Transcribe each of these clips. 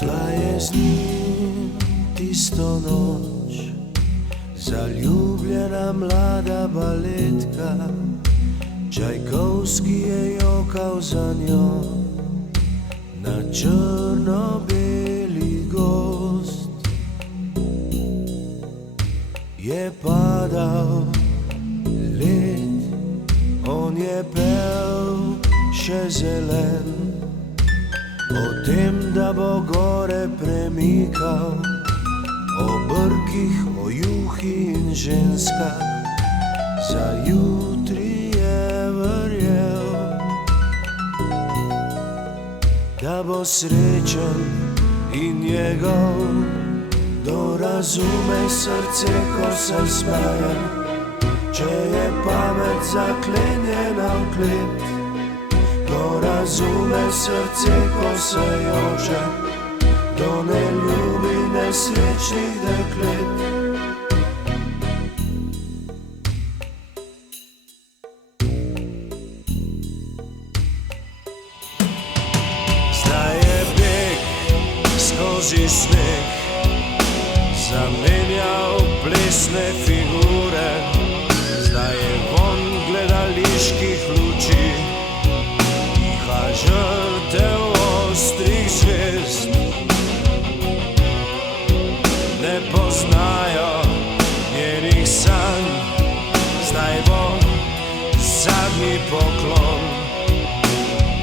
Šla je z njim tisto noč, zaljubljena mlada baletka. Čajkovski je jokal za njo na črno-beli gozd. Je padal led, on je pel še zelen, o tem, da bo gore premikal, o brkih, o juhi in ženskah. Za jutri je verjel, da bo srečen in njegov, kdo razume srce, ko se smeje. Če je pamet zaklenjena v klet, kdo razume srce, ko se joče, kdo ne ljubi nesrečnih deklet. Zdaj je beg skozi sneg zamenjal plesne figure, zdaj je vonj gledaliških luči, diha žrtev ostrih zvezd. Ne poznajo njenih sanj, zdaj bo zadnji poklon,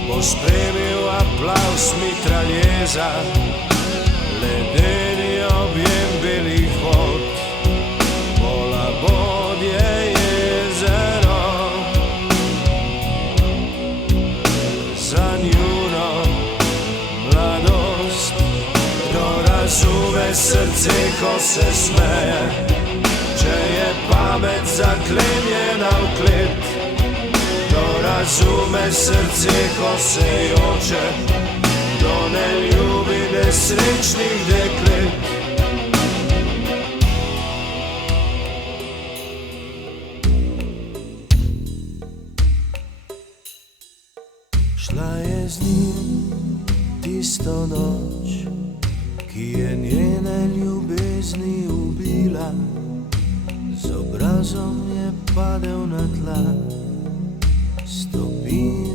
pospremil aplavz mitraljeza, ledeni objem belih vod, polabodje jezero. Za njuno mladost, kdo razume srce, ko se smeje. Če je pamet zaklenjena v klet, kdo razume srce, ko se joče, kdo ne ljubi nesrečnih deklet. Šla je z njim tisto noč, ki je njene ljubezni ubila, z obrazom je padel na tla, stopinja